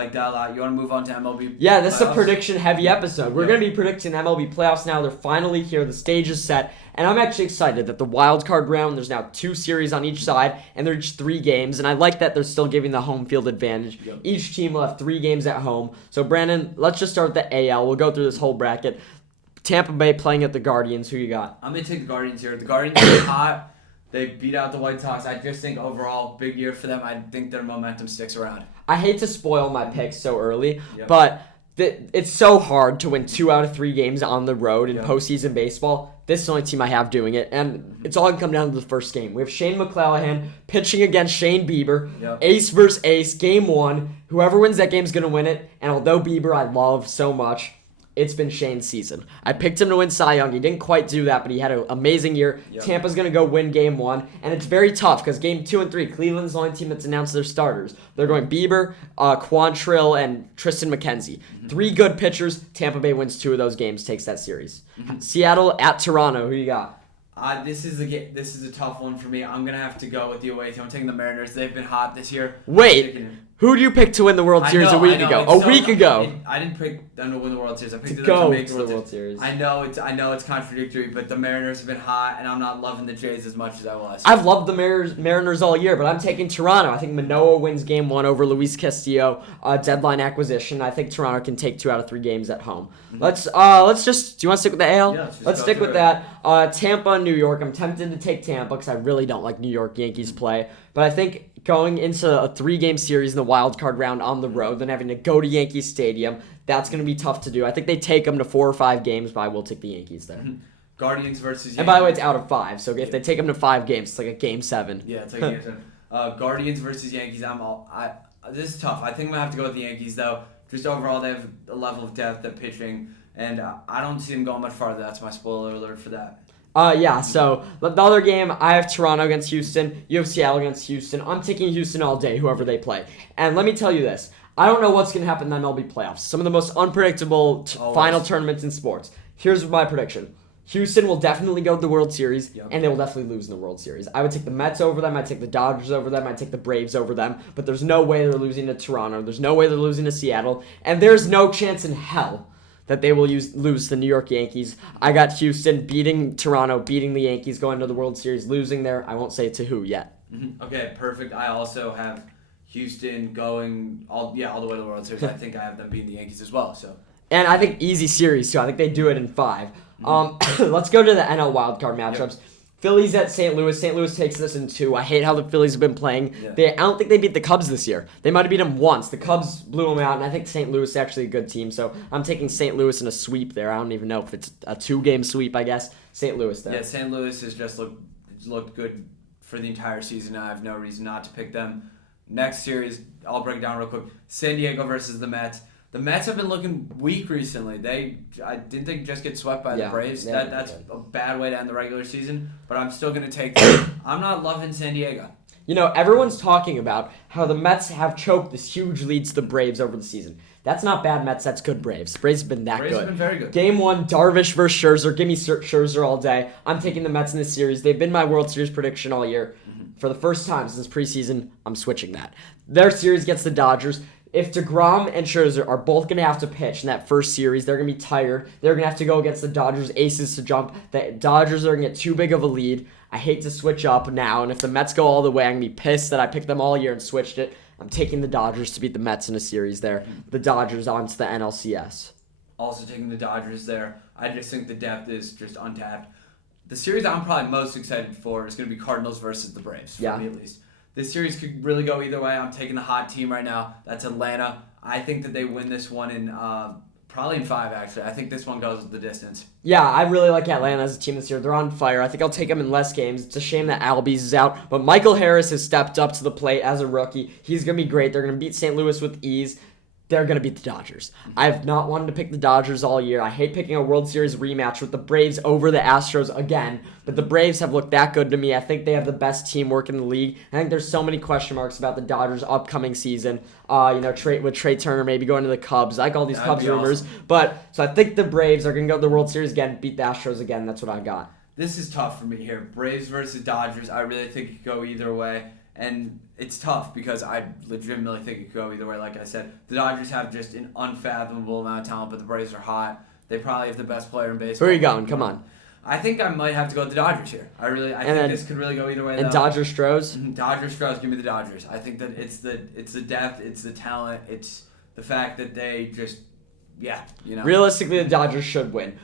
like that a lot. You want to move on to MLB? Yeah, this playoffs? is a prediction-heavy episode. We're going to be predicting MLB playoffs now. They're finally here. The stage is set. And I'm actually excited that the wild card round, there's now 2 series on each side, and they're each 3 games. And I like that they're still giving the home field advantage. Yep. Each team will have 3 games at home. So, Brandon, let's just start with the AL. We'll go through this whole bracket. Tampa Bay playing at the Guardians. Who you got? I'm going to take the Guardians here. The Guardians are hot. They beat out the White Sox. I just think overall, big year for them. I think their momentum sticks around. I hate to spoil my picks so early, Yep. but it's so hard to win 2 out of 3 games on the road in Yep. postseason baseball. This is the only team I have doing it, and it's all going to come down to the first game. We have Shane McClanahan pitching against Shane Bieber, Yep. ace versus ace, game 1. Whoever wins that game is going to win it, and although Bieber I love so much, it's been Shane's season. I picked him to win Cy Young. He didn't quite do that, but he had an amazing year. Yep. Tampa's going to go win game 1, and it's very tough because game 2 and 3, Cleveland's the only team that's announced their starters. They're going Bieber, Quantrill, and Tristan McKenzie. 3 good pitchers. Tampa Bay wins 2 of those games, takes that series. Seattle at Toronto. Who you got? This is a tough one for me. I'm gonna have to go with the away team. I'm taking the Mariners. They've been hot this year. Wait, who do you pick to win the World Series a week ago? A week ago. I didn't pick them to win the World Series. I picked them Go to make to the World Series. I know it's contradictory, but the Mariners have been hot, and I'm not loving the Jays as much as I was. I've loved the Mariners all year, but I'm taking Toronto. I think Manoah wins game 1 over Luis Castillo. Deadline acquisition. I think Toronto can take 2 out of 3 games at home. Let's just. Do you want to stick with the AL? Yeah, let's stick with that. Tampa, New York. I'm tempted to take Tampa because I really don't like New York Yankees play, but I think going into a 3-game series in the wild card round on the road, then having to go to Yankee Stadium, that's going to be tough to do. I think they take them to 4 or 5 games, but I will take the Yankees there. Guardians versus Yankees. And by the way, it's out of 5, so if they take them to 5 games, it's like a game 7. Yeah, it's like a game 7. Guardians versus Yankees. This is tough. I think I'm gonna have to go with the Yankees though. Just overall, they have a level of depth at pitching, and I don't see them going much farther. That's my spoiler alert for that. So the other game, I have Toronto against Houston. You have Seattle against Houston. I'm taking Houston all day, whoever they play. And let me tell you this. I don't know what's going to happen in the MLB playoffs. Some of the most unpredictable final tournaments in sports. Here's my prediction. Houston will definitely go to the World Series, and they will definitely lose in the World Series. I would take the Mets over them. I'd take the Dodgers over them. I'd take the Braves over them. But there's no way they're losing to Toronto. There's no way they're losing to Seattle. And there's no chance in hell that they will lose the New York Yankees. I got Houston beating Toronto, beating the Yankees, going to the World Series, losing there. I won't say to who yet. Okay, perfect. I also have Houston going all the way to the World Series. I think I have them beating the Yankees as well. So. And I think easy series, too. I think they do it in 5. Let's go to the NL wildcard matchups. Yep. Phillies at St. Louis. St. Louis takes this in 2. I hate how the Phillies have been playing. Yeah. I don't think they beat the Cubs this year. They might have beat them once. The Cubs blew them out, and I think St. Louis is actually a good team. So I'm taking St. Louis in a sweep there. I don't even know if it's a 2-game sweep, I guess. St. Louis there. Yeah, St. Louis has just looked good for the entire season. I have no reason not to pick them. Next series, I'll break it down real quick. San Diego versus the Mets. The Mets have been looking weak recently. I didn't think just get swept by the Braves. That's a bad way to end the regular season, but I'm still going to take them. I'm not loving San Diego. You know, everyone's talking about how the Mets have choked this huge lead to the Braves over the season. That's not bad Mets, that's good Braves. Braves have been that Braves good. Have been very good. Game 1, Darvish versus Scherzer. Give me Scherzer all day. I'm taking the Mets in this series. They've been my World Series prediction all year. For the first time since preseason, I'm switching that. Their series gets the Dodgers. If DeGrom and Scherzer are both going to have to pitch in that first series, they're going to be tired. They're going to have to go against the Dodgers' aces to jump. The Dodgers are going to get too big of a lead. I hate to switch up now, and if the Mets go all the way, I'm going to be pissed that I picked them all year and switched it. I'm taking the Dodgers to beat the Mets in a series there. The Dodgers onto the NLCS. Also taking the Dodgers there. I just think the depth is just untapped. The series I'm probably most excited for is going to be Cardinals versus the Braves, for me at least. This series could really go either way. I'm taking the hot team right now. That's Atlanta. I think that they win this one in probably in 5, actually. I think this one goes the distance. Yeah, I really like Atlanta as a team this year. They're on fire. I think I'll take them in less games. It's a shame that Albies is out. But Michael Harris has stepped up to the plate as a rookie. He's going to be great. They're going to beat St. Louis with ease. They're going to beat the Dodgers. I've not wanted to pick the Dodgers all year. I hate picking a World Series rematch with the Braves over the Astros again, but the Braves have looked that good to me. I think they have the best teamwork in the league. I think there's so many question marks about the Dodgers' upcoming season. With Trey Turner maybe going to the Cubs. I like all these Cubs rumors. Awesome. So I think the Braves are going to go to the World Series again, beat the Astros again. That's what I got. This is tough for me here. Braves versus Dodgers. I really think it could go either way. And it's tough because I legitimately think it could go either way. Like I said, the Dodgers have just an unfathomable amount of talent, but the Braves are hot. They probably have the best player in baseball. Who are you going? Come on. I think I might have to go with the Dodgers here. I think this could really go either way. And Dodgers Stros? Dodgers Stros, give me the Dodgers. I think that it's the depth, it's the talent, it's the fact that they just, you know. Realistically, the Dodgers should win.